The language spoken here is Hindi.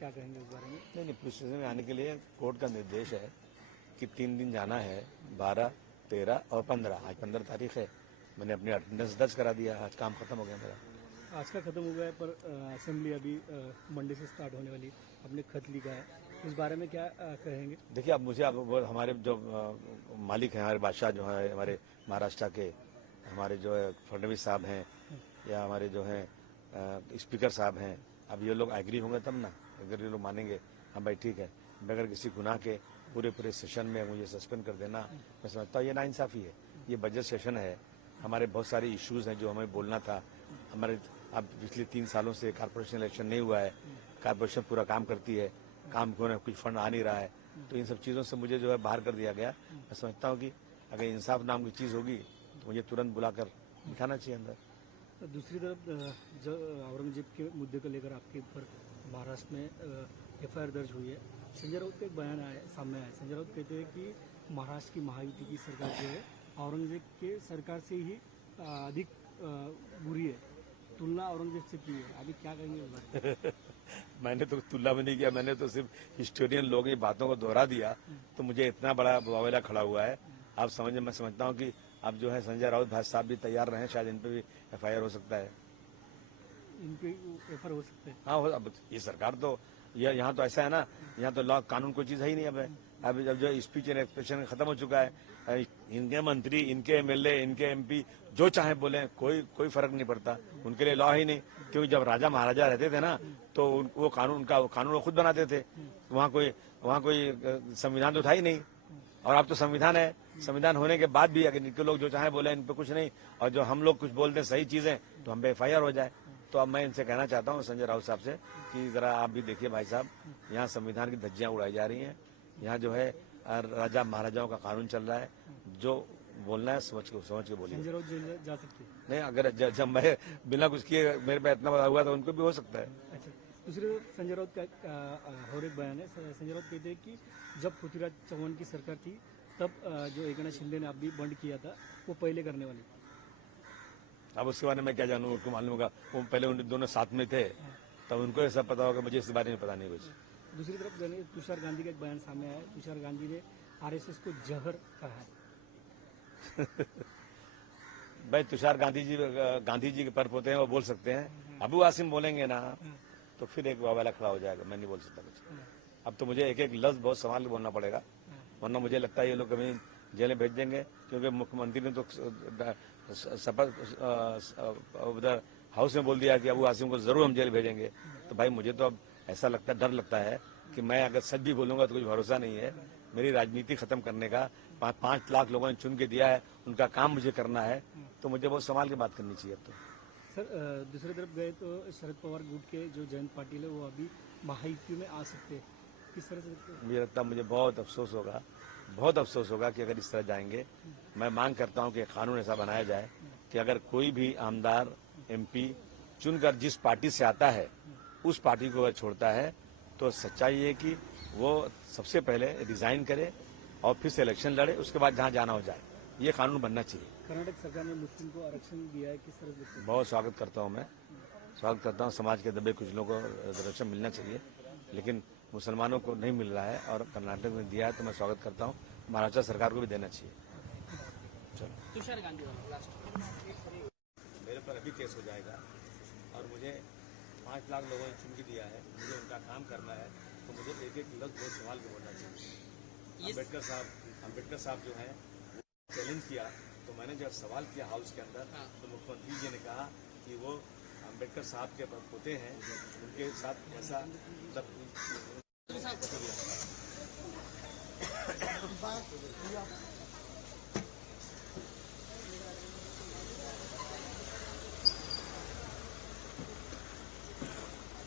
क्या कहेंगे इस बारे में? नहीं, पुलिस स्टेशन में आने के लिए कोर्ट का निर्देश है कि 3 दिन जाना है, 12, 13 और 15। आज 15 तारीख है। मैंने अपनी अटेंडेंस दर्ज करा दिया। आज काम खत्म हो गया मेरा। आज का खत्म हो गया है, पर असेंबली अभी मंडे से स्टार्ट होने वाली। आपने खत लिखा है, इस बारे में क्या कहेंगे? देखिए, अब मुझे हमारे जो मालिक हैं, हमारे बादशाह जो है, हमारे महाराष्ट्र के हमारे जो है फडणवीस साहब हैं, या हमारे जो हैं स्पीकर साहब हैं, अब ये लोग एग्री होंगे तब ना। अगर ये लोग मानेंगे हाँ भाई ठीक है, बगैर किसी गुनाह के पूरे सेशन में मुझे सस्पेंड कर देना, मैं समझता हूँ ये नाइंसाफ़ी है। ये बजट सेशन है, हमारे बहुत सारे इश्यूज हैं जो हमें बोलना था। हमारे अब पिछले 3 सालों से कॉर्पोरेशन इलेक्शन नहीं हुआ है, कॉर्पोरेशन पूरा काम करती है, काम क्यों कुछ फंड आ नहीं रहा है, तो इन सब चीज़ों से मुझे जो है बाहर कर दिया गया। मैं समझता हूँ कि अगर इंसाफ नाम की चीज़ होगी तो मुझे तुरंत बुलाकर बिठाना चाहिए अंदर। दूसरी तरफ जो औरंगजेब के मुद्दे को लेकर आपके ऊपर महाराष्ट्र में FIR दर्ज हुई है। संजय राउत का एक बयान सामने आया है। संजय राउत कहते हैं कि महाराष्ट्र की महायुति की सरकार जो है औरंगजेब के सरकार से ही अधिक बुरी है, तुलना औरंगजेब से की है। अभी क्या कहेंगे इस बारे? मैंने तो तुलना भी नहीं किया, मैंने तो सिर्फ हिस्टोरियन लोग ये बातों को दोहरा दिया, तो मुझे इतना बड़ा वावेला खड़ा हुआ है। आप मैं समझता हूँ कि अब जो है संजय राउत भाई साहब भी तैयार रहे, शायद इन पे भी FIR हो सकता है। इनके FIR हो सकते हैं? हाँ, अब ये सरकार तो यहाँ तो ऐसा है ना, यहाँ तो लॉ कानून कोई चीज है ही नहीं। अब जब जो स्पीच एंड एक्सप्रेशन खत्म हो चुका है, इनके मंत्री, इनके MLA, इनके MP जो चाहे बोले, कोई फर्क नहीं पड़ता। उनके लिए लॉ ही नहीं, क्योंकि जब राजा महाराजा रहते थे ना तो वो कानून वो खुद बनाते थे। वहाँ कोई संविधान तो था ही नहीं। और अब तो संविधान है, संविधान होने के बाद भी अगर इनके लोग जो चाहे बोले, इन पे कुछ नहीं, और जो हम लोग कुछ बोलते हैं सही चीजें तो हम पे FIR हो जाए। तो अब मैं इनसे कहना चाहता हूँ, संजय राउत साहब से, कि जरा आप भी देखिए भाई साहब, यहाँ संविधान की धज्जियां उड़ाई जा रही हैं। यहाँ जो है राजा महाराजाओं का कानून चल रहा है। जो बोलना है समझ के बोलिए। संजय राउत जेल जा सकते हैं? नहीं, अगर जब मैं बिना कुछ किए मेरे पे इतना बड़ा हुआ तो उनको भी हो सकता है। अच्छा, दूसरे संजय राउत का और एक बयान है। संजय राउत कहते हैं कि जब पृथ्वीराज चौहान की सरकार थी तब जो एकनाथ शिंदे ने अभी बंद किया था वो पहले करने वाली। अब उसके बारे में क्या जानूं, उनको मालूम होगा, वो पहले उन दोनों साथ में थे, तब उनको ये सब पता होगा, मुझे इस बारे में पता नहीं कुछ। दूसरी तरफ तुषार गांधी का एक बयान सामने आया है। तुषार गांधी ने RSS को जहर कहा है। भाई तुषार गांधी जी के पर पोते हैं, वो बोल सकते हैं। अबू आसिम बोलेंगे ना तो फिर एक वावेला खड़ा हो जाएगा। मैं नहीं बोल सकता कुछ। अब तो मुझे एक एक लफ्ज बहुत संभाल के बोलना पड़ेगा, वरना मुझे लगता है ये लोग कभी जेल में भेज देंगे, क्योंकि मुख्यमंत्री ने तो शपथ उधर हाउस में बोल दिया कि अबू आसिम को जरूर हम जेल भेजेंगे। तो भाई मुझे तो अब ऐसा लगता है, डर लगता है कि मैं अगर सच भी बोलूंगा तो कुछ भरोसा नहीं है। मेरी राजनीति खत्म करने का 5 लाख लोगों ने चुन के दिया है, उनका काम मुझे करना है, तो मुझे बहुत संभाल के बात करनी चाहिए। अब तो सर दूसरी तरफ गए तो शरद पवार गुट के जो जयंत पाटिल है वो अभी महायुति में आ सकते हैं, किस तरह से? मुझे लगता है, मुझे बहुत अफसोस होगा कि अगर इस तरह जाएंगे। मैं मांग करता हूं कि कानून ऐसा बनाया जाए कि अगर कोई भी आमदार MP चुनकर जिस पार्टी से आता है उस पार्टी को अगर छोड़ता है तो सच्चाई है कि वो सबसे पहले रिजाइन करे और फिर से इलेक्शन लड़े, उसके बाद जहां जाना हो जाए। ये कानून बनना चाहिए। कर्नाटक सरकार ने मुस्लिम को आरक्षण दिया है, किस तरह से? बहुत स्वागत करता हूँ मैं, स्वागत करता हूँ। समाज के दबे कुछ लोगों को आरक्षण मिलना चाहिए, लेकिन मुसलमानों को नहीं मिल रहा है, और कर्नाटक में दिया है तो मैं स्वागत करता हूँ। महाराष्ट्र सरकार को भी देना चाहिए। चलो, तुषार गांधी मेरे पर अभी केस हो जाएगा, और मुझे 5 लाख लोगों ने चुन के दिया है, मुझे उनका काम करना है, तो मुझे एक एक लफ्ज बहुत संभाल के बोलना चाहिए। अम्बेडकर साहब जो है चैलेंज किया, तो मैंने जब सवाल किया हाउस के अंदर, तो मुख्यमंत्री जी ने कहा कि वो अम्बेडकर साहब के पोते हैं, उनके साथ ऐसा मतलब